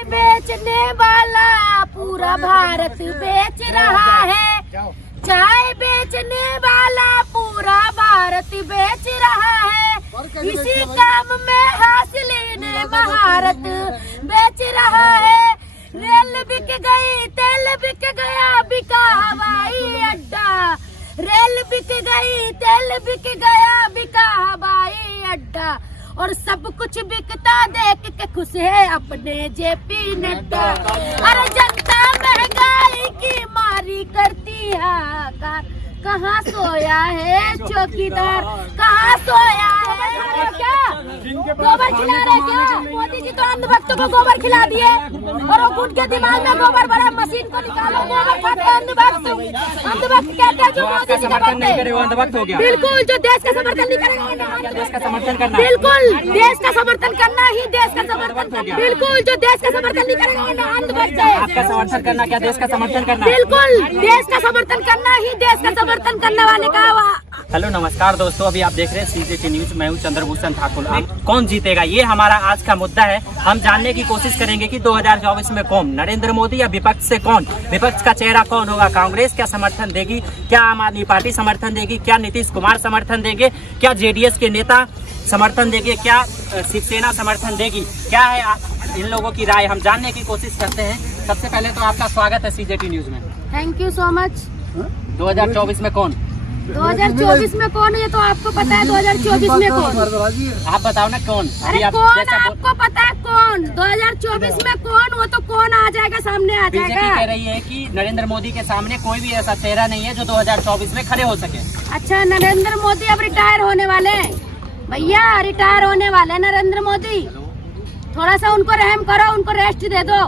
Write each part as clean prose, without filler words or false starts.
चाय बेचने वाला पूरा भारत बेच रहा है। चाय बेचने वाला पूरा भारत बेच रहा है। इसी काम में हासिल ने महारत बेच रहा है। रेल बिक गई, तेल बिक गया, बिका हवाई अड्डा। रेल बिक गई, तेल बिक गया, बिका हवाई अड्डा। और सब कुछ बिकता देख के खुश है अपने जेपी नड्डा। अरे जनता महंगाई की मारी करती है। कहाँ सोया है चौकीदार, कहाँ सोया है? क्या गोबर खिला रहे क्या? मोदी जी तो अंधभक्तों को गोबर खिला दिए और वो गुट के दिमाग में गोबर भरा। मशीन को निकालो, गोबर खाते अंधभक्त। अंधभक्त कहते हैं जो मोदी जी का अंधभक्त हो गया। बिल्कुल, जो देश का समर्थन नहीं करेगा देश का समर्थन करना। बिल्कुल, देश का समर्थन करना ही देश का समर्थन करना। बिल्कुल, जो देश का समर्थन नहीं करेगा अंधभक्त है। आपका समर्थन करना क्या देश का समर्थन करना? बिल्कुल, देश का समर्थन करना ही देश का समर्थन करने वाले का। हेलो नमस्कार दोस्तों, अभी आप देख रहे हैं सीजेटी न्यूज। मैं हूं चंद्रभूषण ठाकुर। कौन जीतेगा ये हमारा आज का मुद्दा है। हम जानने की कोशिश करेंगे कि 2024 में कौन, नरेंद्र मोदी या विपक्ष से कौन, विपक्ष का चेहरा कौन होगा। कांग्रेस क्या समर्थन देगी, क्या आम आदमी पार्टी समर्थन देगी, क्या नीतीश कुमार समर्थन देंगे, क्या जेडीएस के नेता समर्थन देंगे, क्या शिवसेना समर्थन देगी, क्या है इन लोगों की राय, हम जानने की कोशिश करते हैं। सबसे पहले तो आपका स्वागत है सीजेटी न्यूज में। Thank you so much. 2024 में कौन? 2024 में कौन, ये तो आपको पता है। 2024 में कौन, आप बताओ ना कौन। अरे कौन आपको पता है कौन? 2024 में कौन, वो तो कौन आ जाएगा, सामने आ जाएगा। बीजेपी कह रही है कि नरेंद्र मोदी के सामने कोई भी ऐसा चेहरा नहीं है जो 2024 में खड़े हो सके। अच्छा, नरेंद्र मोदी अब रिटायर होने वाले हैं भैया, रिटायर होने वाले हैं नरेंद्र मोदी। थोड़ा सा उनको रहम करो, उनको रेस्ट दे दो।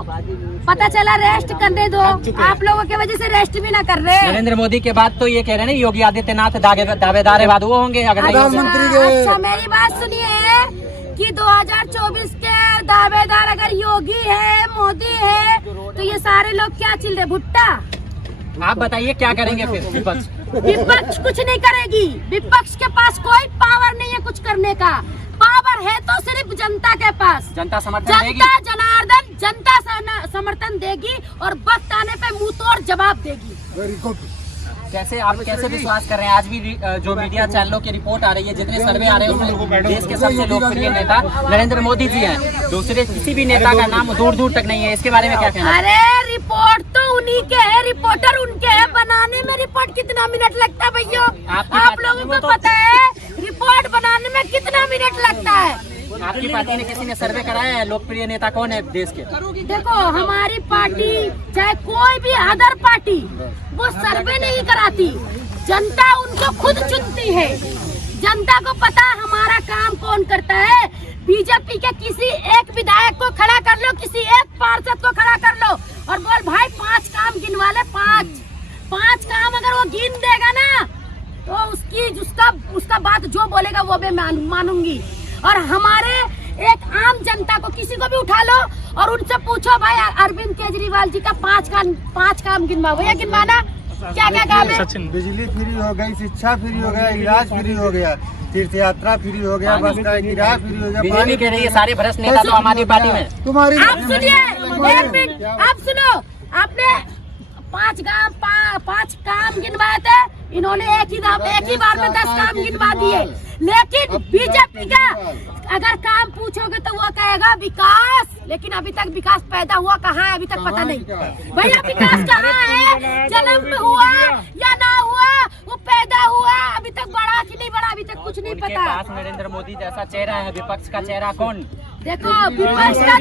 पता चला रेस्ट करने दो, आप लोगों की वजह से रेस्ट भी ना कर रहे। नरेंद्र मोदी के बाद तो ये कह रहे हैं योगी आदित्यनाथ दावेदार बाद वो होंगे अगर अच्छा, मेरी बात सुनिए कि 2024 के दावेदार अगर योगी है, मोदी है, तो ये सारे लोग क्या चिल रहे, भुट्टा? आप बताइए क्या करेंगे फिर विपक्ष? विपक्ष कुछ नहीं करेगी। विपक्ष के पास कोई पावर नहीं है कुछ करने का। पावर है तो सिर्फ जनता के पास। जनता समर्थन देगी, जनता जनार्दन जनता समर्थन देगी और वक्त आने पे मुंह तोड़ जवाब देगी। Very good. कैसे आप कैसे विश्वास कर रहे हैं? आज भी जो मीडिया चैनलों की रिपोर्ट आ रही है, जितने सर्वे आ रहे हैं उसमें देश के सबसे लोकप्रिय नेता नरेंद्र मोदी जी हैं। दूसरे किसी भी नेता का नाम दूर दूर तक नहीं है। इसके बारे में क्या कहना? अरे रिपोर्ट तो उन्हीं के है, रिपोर्टर उनके है। बनाने में रिपोर्ट कितना मिनट लगता है भैया? आप लोगों को पता है रिपोर्ट बनाने में कितना मिनट लगता है? आपकी पार्टी ने किसी ने सर्वे कराया है लोकप्रिय नेता कौन है देश के? देखो, हमारी पार्टी चाहे कोई भी अदर पार्टी वो सर्वे नहीं कराती। जनता उनको खुद चुनती है। जनता को पता हमारा काम कौन करता है। बीजेपी के किसी एक विधायक को खड़ा कर लो, किसी एक पार्षद को खड़ा कर लो और बोल भाई 5 काम गिनवा ले। 5 काम अगर वो गिन देगा ना तो उसका बात जो बोलेगा वो मैं मानूंगी। और हमारे एक आम जनता को किसी को भी उठा लो और उनसे पूछो भाई अरविंद केजरीवाल जी का 5 काम गिनवा, भैया गिनवाना क्या क्या काम है? बिजली फ्री हो गई, शिक्षा फ्री हो गया, इलाज फ्री हो गया, तीर्थ यात्रा फ्री हो गया, बस का किराया फ्री हो गया। बीजेपी कह रही है सारे भ्रष्ट नेता तो हमारी पार्टी में। तुम्हारी आप सुनिए, एक मिनट आप सुनो। आपने 5 काम गिनवाए थे, इन्होंने एक ही बार में 10 काम गिनवा दिए। लेकिन बीजेपी का अगर काम पूछोगे तो वो कहेगा विकास, लेकिन अभी तक विकास पैदा हुआ कहाँ है अभी तक पता नहीं। भैया विकास कहाँ है? जन्म में हुआ या ना हुआ, वो पैदा हुआ, अभी तक बढ़ा कि नहीं बढ़ा अभी तक कुछ नहीं पता। पास नरेंद्र मोदी जैसा चेहरा है, विपक्ष का चेहरा कौन? देखो, विपक्ष का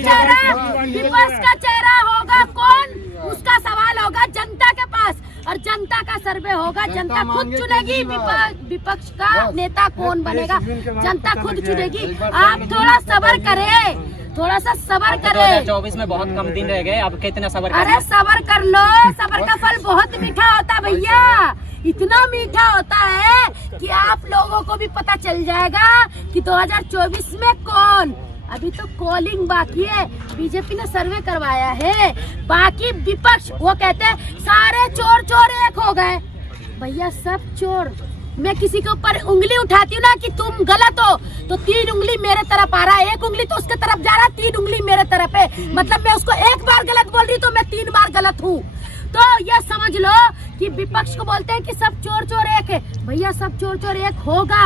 चेहरा होगा कौन, उसका सवाल होगा जनता के पास और जनता का सर्वे होगा। जनता खुद चुनेगी विपक्ष का नेता कौन बनेगा, जनता खुद चुनेगी। आप थोड़ा सब्र करें, थोड़ा सा सब्र करें। 2024 में बहुत कम दिन रह गए, अब कितना सब्र? अरे सब्र कर लो, सब्र का फल बहुत मीठा होता है भैया। इतना मीठा होता है कि आप लोगों को भी पता चल जाएगा कि 2024 में कौन। अभी तो कॉलिंग बाकी है, बीजेपी ने सर्वे करवाया है। बाकी विपक्ष वो कहते हैं सारे चोर एक हो गए। भैया सब चोर मैं किसी के ऊपर उंगली उठाती हूँ ना कि तुम गलत हो, तो 3 उंगली मेरे तरफ आ रहा है, 1 उंगली तो उसके तरफ जा रहा है, 3 उंगली मेरे तरफ है। मतलब मैं उसको 1 बार गलत बोल रही तो मैं 3 बार गलत हूँ। तो ये समझ लो कि विपक्ष को बोलते हैं कि सब चोर चोर एक है। भैया सब चोर चोर एक होगा।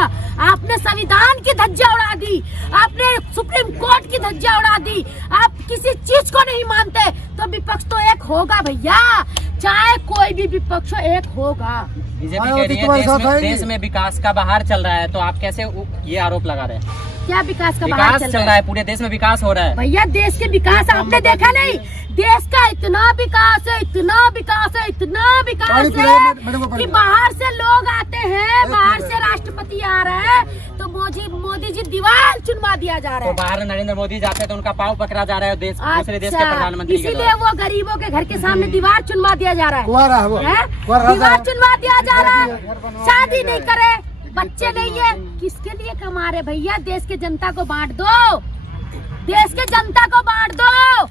आपने संविधान की धज्जियां उड़ा दी, आपने सुप्रीम कोर्ट की धज्जियां उड़ा दी, आप किसी चीज को नहीं मानते, तो विपक्ष तो एक होगा भैया, चाहे कोई भी विपक्ष हो, एक होगा। बीजेपी कह रही है देश में विकास का बहार चल रहा है, तो आप कैसे ये आरोप लगा रहे हैं? क्या विकास का विकास चल रहा है, पूरे देश में विकास हो रहा है। भैया देश के विकास आपने देखा नहीं? देश का इतना विकास है, इतना विकास है, इतना विकास है कि बाहर से लोग आते हैं, बाहर से राष्ट्रपति आ रहे हैं, तो मोदी जी दीवार चुनवा दिया जा रहा है। तो बाहर नरेंद्र मोदी जाते हैं तो उनका पाँव पकड़ा जा रहा है दूसरे देश के प्रधानमंत्री। इसीलिए वो गरीबों के घर के सामने दीवार चुनवा दिया जा रहा है, कुंवारा दीवार चुनवा दिया जा रहा है। शादी नहीं करे, बच्चे नहीं है, किसके लिए कमा रहे भैया? देश के जनता को बांट दो, देश के जनता को बांट दो।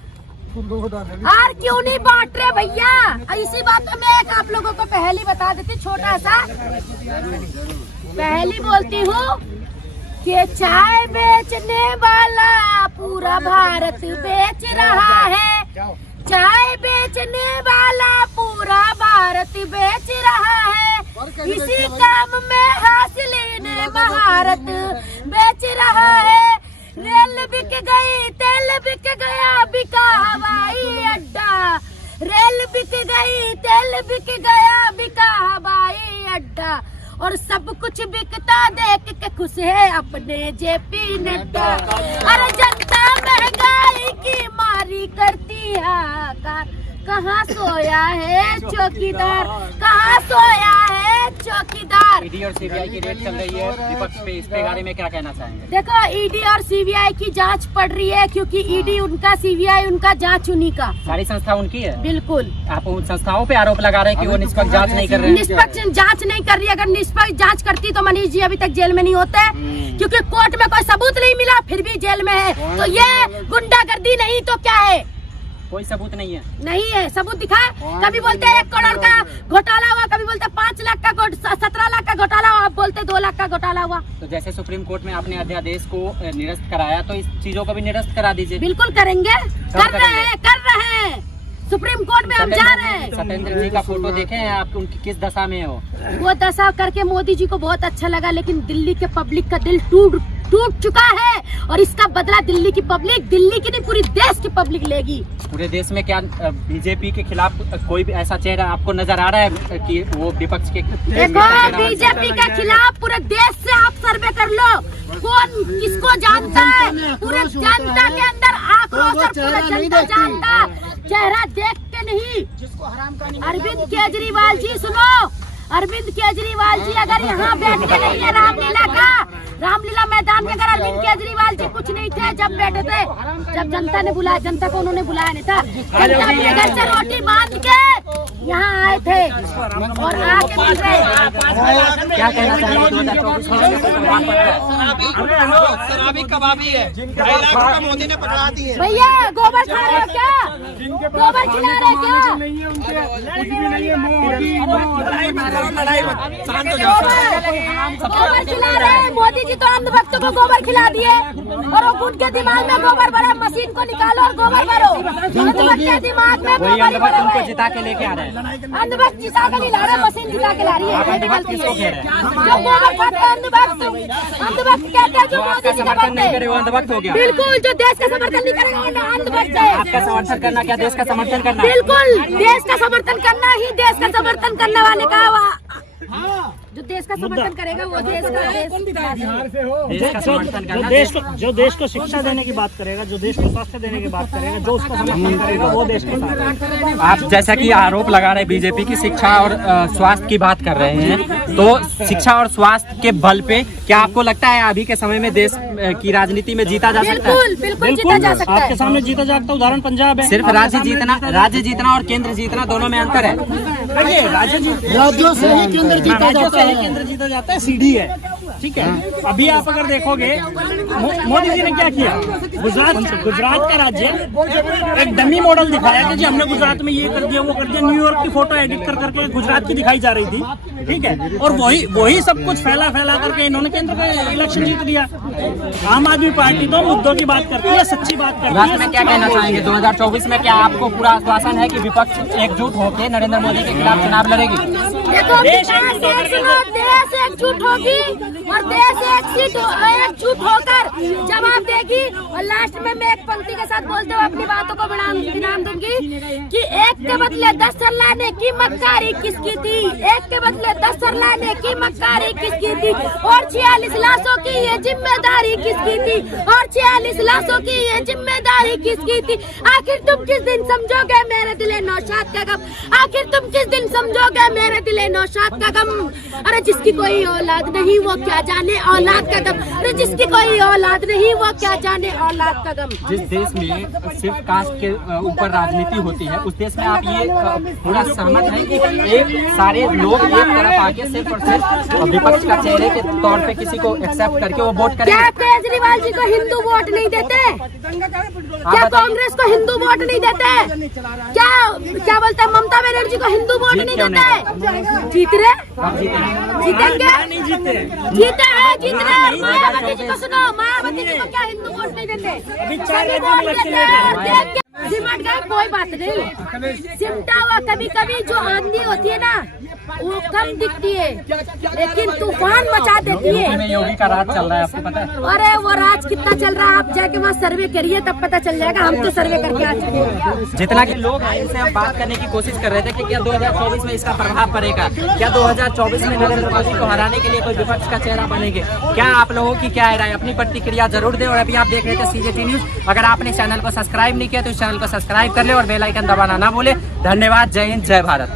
और क्यों नहीं बांट रहे भैया? इसी बात में मैं एक आप लोगों को पहली बता देती, छोटा सा पहली बोलती हूँ कि चाय बेचने वाला पूरा भारत बेच रहा है, चाय बेचने वाला पूरा भारत बेच रहा है, इसी काम में हासिल ने महारत बेच रहा है। रेल बिक गई, तेल बिक गया, बिका हवाई अड्डा, रेल बिक गई, तेल बिक गया, बिका हवाई अड्डा, और सब कुछ बिकता देख के खुश है अपने जेपी नड्डा। अरे जनता महंगाई की मारी करती है, कहाँ सोया है चौकीदार, कहाँ सोया है चौकीदार। ईडी और सीबीआई की रेड चल रही है विपक्ष पे, इस पे बारे में क्या कहना चाहेंगे? देखो ईडी और सीबीआई की जांच पड़ रही है, क्योंकि ईडी उनका, सीबीआई उनका, जांच उन्हीं का। सारी संस्था उनकी है। बिल्कुल। आप उन संस्थाओं पे आरोप लगा रहे हैं कि वो निष्पक्ष जांच नहीं कर रहे हैं। निष्पक्ष जांच नहीं कर रही। अगर निष्पक्ष जांच करती तो मनीष जी अभी तक जेल में नहीं होते, क्योंकि कोर्ट में कोई सबूत नहीं मिला, फिर भी जेल में है। तो ये गुंडागर्दी नहीं तो क्या है? कोई सबूत नहीं है। नहीं है, सबूत दिखाए। कभी बोलते हैं 1 करोड़ का घोटाला हुआ, कभी बोलते 5 लाख का 17 लाख का घोटाला हुआ, आप बोलते 2 लाख का घोटाला हुआ। तो जैसे सुप्रीम कोर्ट में आपने अध्यादेश को निरस्त कराया, तो इस चीजों को भी निरस्त करा दीजिए। बिल्कुल करेंगे, कर रहे हैं। सुप्रीम कोर्ट में हम जा रहे हैं। सत्येंद्र जी का फोटो देखे हैं आप, उनकी किस दशा में हो? वो दशा करके मोदी जी को बहुत अच्छा लगा, लेकिन दिल्ली के पब्लिक का दिल टूट चुका है, और इसका बदला दिल्ली की पब्लिक, दिल्ली की नहीं पूरी देश की पब्लिक लेगी। पूरे देश में क्या बीजेपी के खिलाफ कोई भी ऐसा चेहरा आपको नजर आ रहा है कि वो विपक्ष के? देखो बीजेपी के खिलाफ पूरे देश से आप सर्वे कर लो, कौन किसको जानता है? पूरे जनता के अंदर आक्रोश, और पूरा जनता जानता, चेहरा देख के नहीं। अरविंद केजरीवाल जी सुनो, अरविंद केजरीवाल जी अगर यहाँ बैठ के नहीं है रामलीला मैदान में, अगर अरविंद केजरीवाल जी कुछ नहीं थे जब बैठे थे, जब जनता ने बुलाया, जनता को उन्होंने बुलाया नहीं था, जनता अपने घर से रोटी बांध के यहाँ आए थे और आके मिल रहे। क्या कहना चाहिए? शराबी कबाबी है, मोदी ने पकड़ा दी है। भैया गोबर खा रहे हो क्या? गोबर खिला रहे क्या? गोबर खिला रहे हैं। मोदी जी तो अंधभक्तों को गोबर खिला दिए, और वो उनके दिमाग में गोबर भरा, मशीन को निकालो और गोबर भरो। अंधभक्त के दिमाग में गोबर भरा उनको जिता के लेके आ रहे हैं। अंधभक्त जिता के नहीं ला रहे, मशीन जिता के ला रही है। जो गोबर खाते हैं अंधभक्त कहते हैं, जो मोदी जी समर्थन नहीं करे वो अंधभक्त हो गया। बिल्कुल, जो देश का समर्थन नहीं करेगा वो अंधभक्त है। आपका समर्थन करना क्या देश का समर्थन करना? बिल्कुल, देश का समर्थन करना ही देश का समर्थन करने वाले का, जो देश का समर्थन करेगा वो देश का समर्थन करना। जो देश को शिक्षा देने की बात करेगा, जो देश को स्वास्थ्य देने की बात करेगा, जो उसका समर्थन करेगा वो देश के साथ। आप जैसा कि आरोप लगा रहे बीजेपी की शिक्षा और स्वास्थ्य की बात कर रहे हैं, तो शिक्षा और स्वास्थ्य के बल पे क्या आपको लगता है अभी के समय में देश की राजनीति में जीता जा सकता है? बिल्कुल जीता जा सकता है। आपके सामने जीता जा सकता है, उदाहरण पंजाब है। सिर्फ राज्य जीतना और केंद्र जीतना दोनों में अंतर है। राज्यों से ही केंद्र जीता जाता है, सीढ़ी है। ठीक है। अभी आप अगर देखोगे मोदी जी ने क्या किया, गुजरात का राज्य एक डमी मॉडल दिखाया कि जी हमने गुजरात में ये कर दिया वो कर दिया। न्यूयॉर्क की फोटो एडिट कर करके गुजरात की दिखाई जा रही थी, ठीक है। और वही सब कुछ फैला करके इन्होंने केंद्र का इलेक्शन जीत लिया। आम आदमी पार्टी तो मुद्दों की बात करती है, सच्ची बात करती लास्ट है। में क्या कहना चाहेंगे 2024 में, क्या आपको पूरा आश्वासन है कि विपक्ष एकजुट होकर नरेंद्र मोदी के खिलाफ चुनाव लड़ेगी? देखो देश एकजुट होगी और देश एकजुट होकर जवाब देगी। और लास्ट में मैं एक पंक्ति के साथ बोलते हुए अपनी बातों को विराम दूंगी कि एक के बदले 10 सर लाने की मक्कारी किसकी थी, एक के बदले 10 सर लाने की मक्कारी किसकी थी, और 46 लाशों की ये जिम्मेदारी किसकी थी, और 46 लाशों की ये जिम्मेदारी किसकी थी। आखिर तुम किस दिन समझोगे मेरे दिले नौशाद का गम, आखिर तुम किस दिन समझोगे मेरे दिले नौशाद का गम। अरे जिसकी कोई औलाद नहीं वो क्या जाने औलाद का गम, अरे जिसकी कोई औलाद नहीं वो क्या जाने औलाद का गम। जिस देश में सिर्फ कास्ट के ऊपर राजनीति होती है, उस देश में आप ये पूरा सहमत हैं कि एक सारे लोग एक तरफ आके सिर्फ और सिर्फ विपक्ष का चेहरे के तौर पे किसी को एक्सेप्ट करके वो वोट करेंगे? क्या केजरीवाल जी को हिंदू वोट नहीं देते? क्या कांग्रेस को हिंदू वोट नहीं देते? क्या बोलते हैं ममता बनर्जी को हिंदू वोट नहीं देते? जीत रहे जीतेंगे, जीते हैं, जीत रहे। मायावती जी को सुनो, मायावती जी को क्या हिंदू वोट नहीं देते? सभी वोट देते हैं। सिमट गए कोई बात नहीं, सिमटा हुआ कभी कभी जो आंधी होती है ना वो कम दिखती है लेकिन तूफान मचा देती है। यूपी में योगी का राज चल रहा है, आपको पता है? अरे वो राज कितना चल रहा है आप जाके वहाँ सर्वे करिए तब पता चल जाएगा। हम तो सर्वे करके आ चुके हैं। जितना कि लोग हैं इनसे हम बात करने की कोशिश कर रहे थे कि क्या 2024 में इसका प्रभाव पड़ेगा, क्या 2024 में नरेंद्र मोदी को हराने के लिए कोई विपक्ष का चेहरा बनेंगे? क्या आप लोगों की क्या राय, अपनी प्रतिक्रिया जरूर दें। और अभी आप देख रहे थे CJT न्यूज। अगर आपने चैनल को सब्सक्राइब नहीं किया तो इस चैनल को सब्सक्राइब कर ले और बेल आइकन दबाना ना भूले। धन्यवाद, जय हिंद, जय भारत।